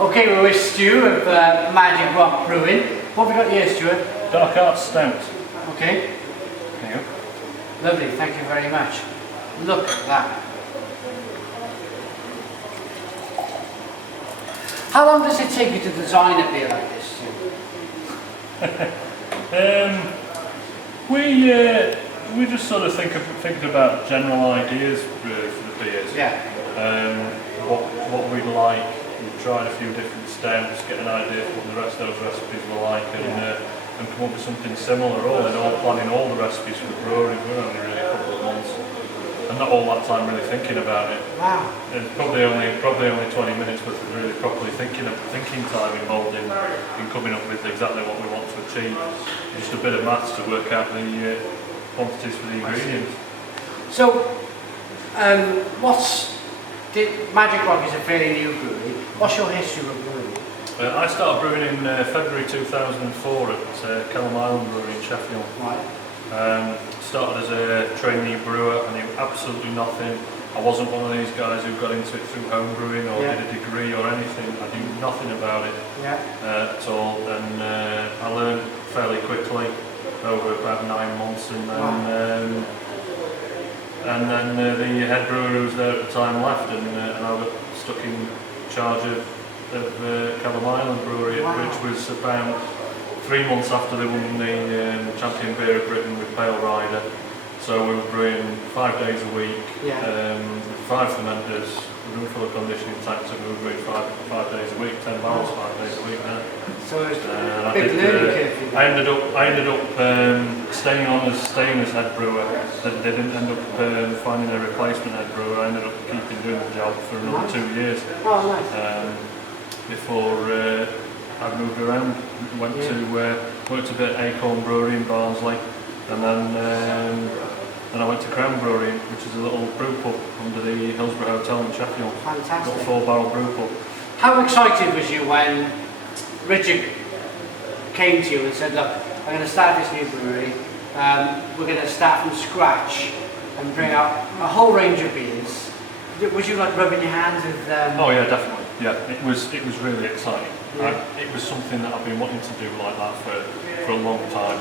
Okay, we're with Stu of Magic Rock Brewing. What have we got here, Stuart? Dark Art Stout. Okay. There you go. Lovely, thank you very much. Look at that. How long does it take you to design a beer like this, Stu? We just sort of thinking about general ideas for the beers. Yeah. What we'd like. We've tried a few different stouts, get an idea of what the rest of those recipes were like, and come up with something similar. Planning all the recipes for the brewery. We're only really a couple of months, and not all that time really thinking about it. Wow. There's probably only 20 minutes worth of really properly thinking time involved in coming up with exactly what we want to achieve. Just a bit of maths to work out the quantities for the ingredients. So, Magic Rock is a fairly new brewery. What's your history of brewing? I started brewing in February 2004 at Kelham Island Brewery in Sheffield. Right. Started as a trainee brewer. I knew absolutely nothing. I wasn't one of these guys who got into it through home brewing or did a degree or anything. I knew nothing about it at all, and I learned fairly quickly over about 9 months, and then the head brewer who was there at the time left, and I got stuck in charge of Kelham Island Brewery, which was about 3 months after they won the Champion Beer of Britain with Pale Rider. So we were brewing 5 days a week, 5 fermenters, room full of conditioning tanks, and we were brewing five days a week, 10 barrels 5 days a week now. So it was a big learning curve. I ended up staying as head brewer. They didn't end up finding a replacement head brewer. I ended up keeping doing the job for another 2 years. Oh, nice. Before I moved around, worked a bit at Acorn Brewery in Barnsley, and then I went to Crown Brewery, which is a little brew pub under the Hillsborough Hotel in Sheffield. Fantastic. Little 4-barrel brew pub. How excited was you when Richard came to you and said, look, I'm going to start this new brewery, we're going to start from scratch and bring out a whole range of beers. Was you like rubbing your hands with Oh yeah, definitely. Yeah, it was really exciting. Yeah. It was something that I've been wanting to do like that for a long time.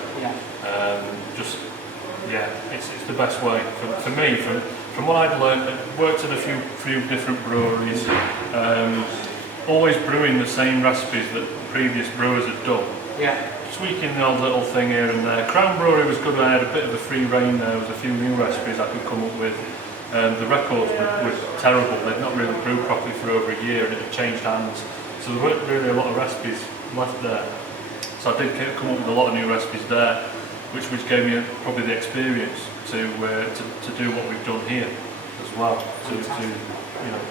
Yeah. It's the best way for me. From what I'd learned, I worked at a few different breweries, always brewing the same recipes that previous brewers had done. Yeah. Tweaking the odd little thing here and there. Crown Brewery was good. I had a bit of a free reign there. There was a few new recipes I could come up with. The records were terrible. They'd not really brewed properly for over a year, and it had changed hands. So there weren't really a lot of recipes left there. So I did come up with a lot of new recipes there, which gave me probably the experience to do what we've done here as well. To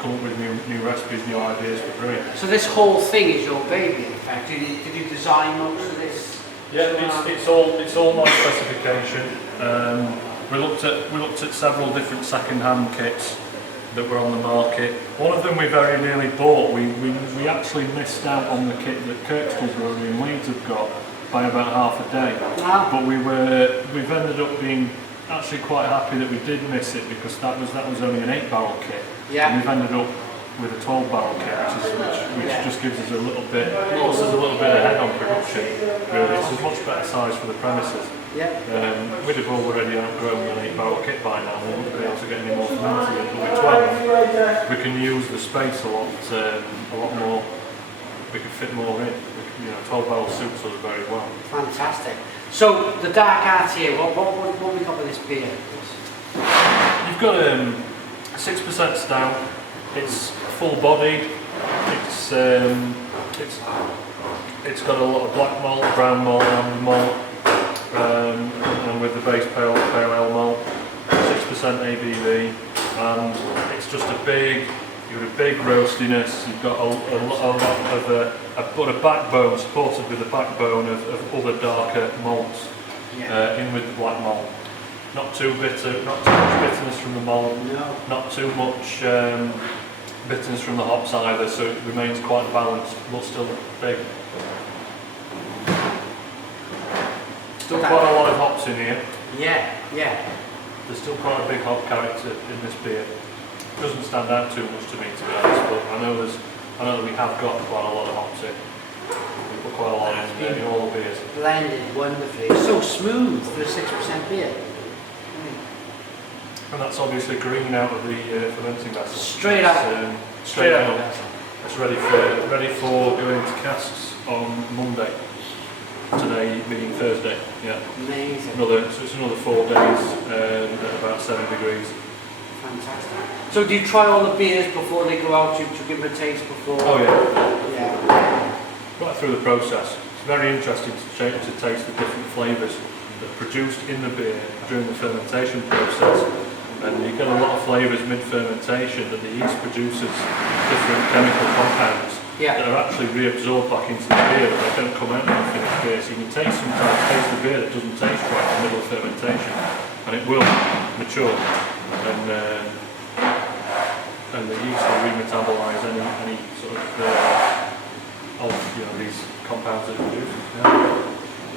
come up with new recipes, new ideas for brewing. So this whole thing is your baby, in fact. Did you design most of this? Yeah, it's all my specification. We looked at several different second-hand kits that were on the market. One of them we very nearly bought. We actually missed out on the kit that Kirkstall Brewery in Leeds have got by about half a day. Wow. But we've ended up being actually quite happy that we did miss it, because that was only an 8-barrel kit. Yeah. And we've ended up with a 12-barrel kit, which just gives us a little bit ahead on production. Really, it's a much better size for the premises. Yeah. We'd have already outgrown an 8-barrel kit by now. We wouldn't be able to get any more fermented in. But with 12, we can use the space a lot more. We can fit more in. 12-barrel suits us very well. Fantastic. So the dark art here, what we got with this beer? You've got a 6% stout. It's full-bodied. It's got a lot of black malt, brown malt, amber malt, and with the base pale ale malt, 6% ABV, and it's just a big roastiness. You've got a lot of a backbone, supported with a backbone of other darker malts in with the black malt. Not too bitter, not too much bitterness from the malt, not too much bitterness from the hops either, so it remains quite balanced, but still big. Still quite a lot of hops in here. Yeah. There's still quite a big hop character in this beer. It doesn't stand out too much to me, to be honest, but I know there's I know that we have got quite a lot of hops in. We put quite a lot in all the beers. Blended wonderfully. It's so smooth for a 6% beer. And that's obviously green out of the fermenting vessel. Straight out. Straight out. It's ready for going to casks on Monday. Today being Thursday. Yeah. Amazing. So it's another 4 days at about 7 degrees. Fantastic. So do you try all the beers before they go out? Do you give them a taste before? Oh yeah. Yeah. Right through the process. It's very interesting to taste the different flavours that are produced in the beer during the fermentation process. And you get a lot of flavours mid-fermentation that the yeast produces, different chemical compounds that are actually reabsorbed back into the beer, but they don't come out in the finished beer. So you can sometimes taste the beer that doesn't taste right in the middle of fermentation, and it will mature, and the yeast will remetabolise any sort of these compounds that it produces. Yeah.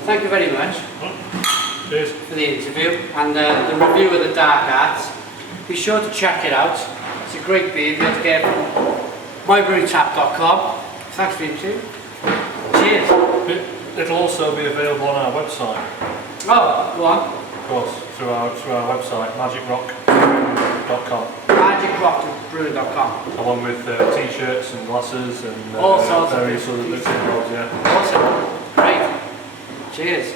Thank you very much. Cheers. For the interview and the review of the Dark Arts. Be sure to check it out. It's a great beer. You'll get it from mybrewtap.com. Thanks for the interview. Cheers. It'll also be available on our website. Oh, go on. Of course, through our website, magicrockbrewing.com. Magicrockbrewing.com. Along with t-shirts and glasses and all sorts various other bits and bobs, yeah. Awesome. Great. Cheers.